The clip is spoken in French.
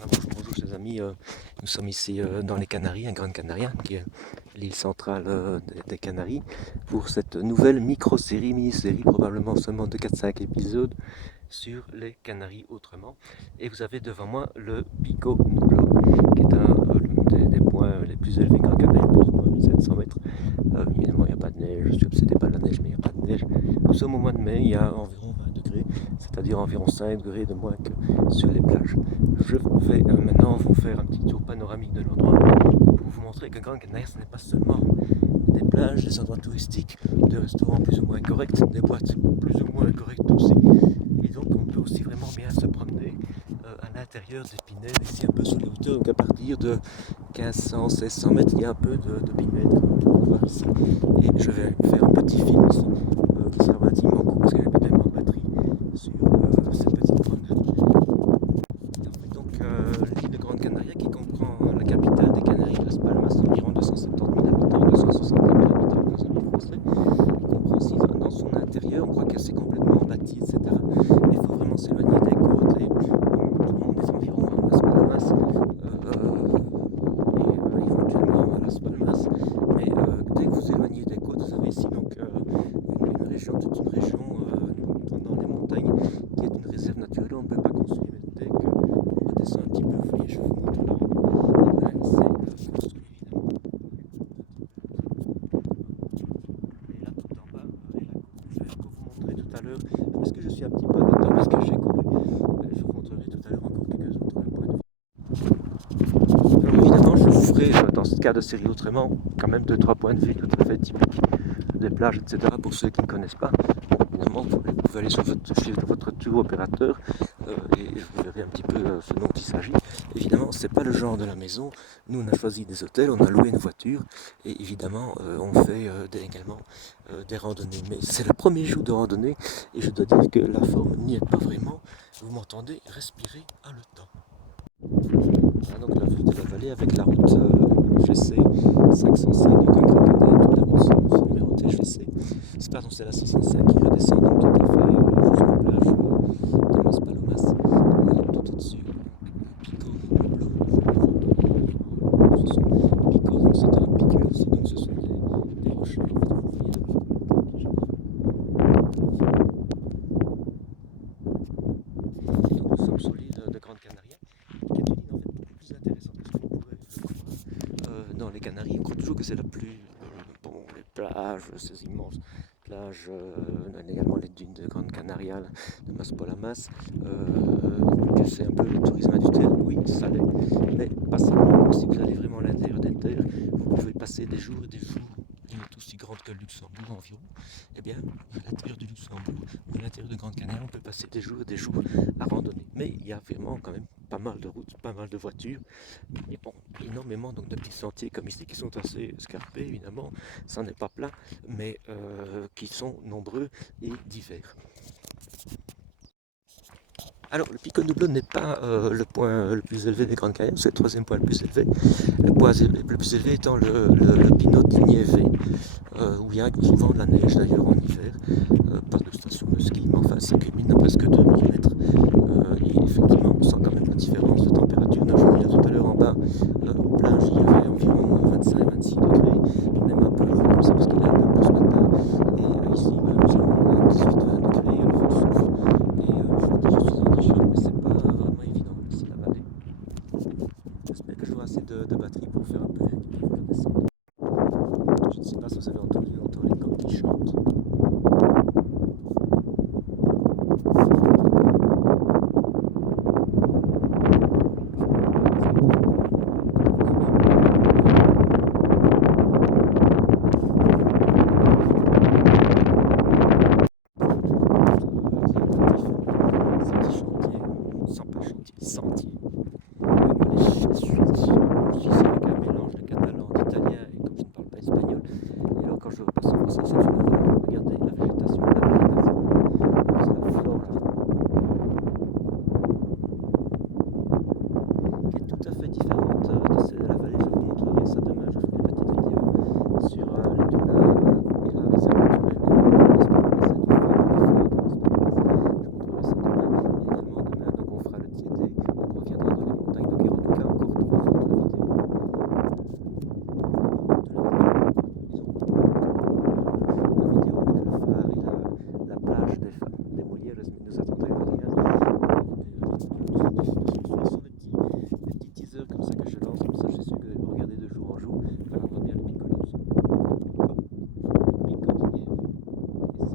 Voilà, bonjour chers amis, nous sommes ici dans les Canaries, en Grande Canaria, qui est l'île centrale des Canaries, pour cette nouvelle micro-série, mini-série, probablement seulement de 4-5 épisodes sur les Canaries autrement. Et vous avez devant moi le Pico Nublo, qui est un des points les plus élevés de Grande Canarie, pour 1700 mètres. Évidemment, il n'y a pas de neige, je suis obsédé par la neige, mais il n'y a pas de neige. Nous sommes au mois de mai, il y a environ 20 degrés, c'est-à-dire environ 5 degrés de moins que sur les plages. Je vais maintenant vous faire un petit tour panoramique de l'endroit pour vous montrer que Grande Canaria, ce n'est pas seulement des plages, des endroits touristiques, des restaurants plus ou moins corrects, des boîtes plus ou moins correctes aussi. Et donc on peut aussi vraiment bien se promener à l'intérieur des pinèdes, ici un peu sur les hauteurs, donc à partir de 1500-1600 mètres, il y a un peu de pinèdes, comme on peut voir ici. Et je vais faire un petit film ici, qui sera relativement court parce qu'il n'y a pas tellement de batterie sur cette petite promenade. Donc l'île de Grande Canaria qui comprend la capitale des Canaries, Las Palmas, environ 270 000 habitants, 270 000 habitants pour nos amis français. Il comprend aussi dans son intérieur, on croit que c'est complètement bâti, etc. Mais il faut vraiment s'éloigner des côtes et on est environ à Las Palmas et éventuellement à Las Palmas. Mais dès que vous éloignez des côtes, vous avez ici donc une région, toute une région dans les montagnes qui est une réserve naturelle, on ne peut pas construire, mais dès qu'on redescend un petit peu, vous voyez, je vous montre là, et ben, c'est construit évidemment. Et là tout en bas est la côte. Je vais encore vous montrer tout à l'heure, parce que je suis un petit peu avec le temps, parce que j'ai couru, je vous montrerai tout à l'heure encore quelques autres points de vue. Alors évidemment, je vous ferai dans ce cas de série autrement, quand même 2-3 points de vue tout à fait typiques des plages, etc. pour ceux qui ne connaissent pas. Bon, évidemment, vous pouvez aller sur votre tour opérateur et vous verrez un petit peu ce dont il s'agit. Évidemment, c'est pas le genre de la maison. Nous, on a choisi des hôtels, on a loué une voiture et évidemment, on fait également des randonnées. Mais c'est le premier jour de randonnée et je dois dire que la forme n'y est pas vraiment. Vous m'entendez respirer haletant. Voilà donc la vue de la vallée avec la route GC 505 du Grand Canaria. Toutes les routes sont numérotées GC. Pardon, c'est la 505 qui redescend donc tout à fait jusqu'aux plages de Maspalomas. Elle est tout au-dessus. Pico Nublo. Ce sont Pico, donc c'est un pic, mais aussi donc ce sont des rochers. En fait, vous voyez et donc nous sommes sur l'île de Grande Canaria, qui est une île en fait beaucoup plus intéressante que ce qu'on pourrait le croire. Dans les Canaries, on croit toujours que c'est la plus bon, les plages, ces immenses plages, également les dunes de Grande Canaria, de Maspalomas, que c'est un peu le tourisme industriel, oui, ça l'est, mais pas seulement. Si vous allez vraiment à l'intérieur des terres, vous pouvez passer des jours et des jours. L'île est aussi grande que le Luxembourg environ. Eh bien, à l'intérieur du Luxembourg ou à l'intérieur de Grande Canaria, on peut passer des jours et des jours à randonner. Mais il y a vraiment quand même pas mal de routes, pas mal de voitures, et bon, énormément donc de petits sentiers comme ici qui sont assez escarpés évidemment, ça n'est pas plat, mais qui sont nombreux et divers. Alors, le Pico Nublo n'est pas le point le plus élevé des Grandes Canaries, c'est le troisième point le plus élevé. Le point le plus élevé étant le Pinot di Nieve, où il y a souvent de la neige d'ailleurs en hiver, pas de station de ski, mais enfin ça culmine à presque 2 mm. Et effectivement, on sent quand même la différence de température. Je vous disais tout à l'heure en bas, aux plages, il y avait environ 25-26 degrés, même un peu lourd comme ça parce qu'il est un peu plus matin. Et ici, nous avons 18-20 degrés, le vent souffle. Et je vous dis, je suis en t-shirt, mais c'est pas vraiment évident ici la vallée. J'espère que j'aurai assez de batterie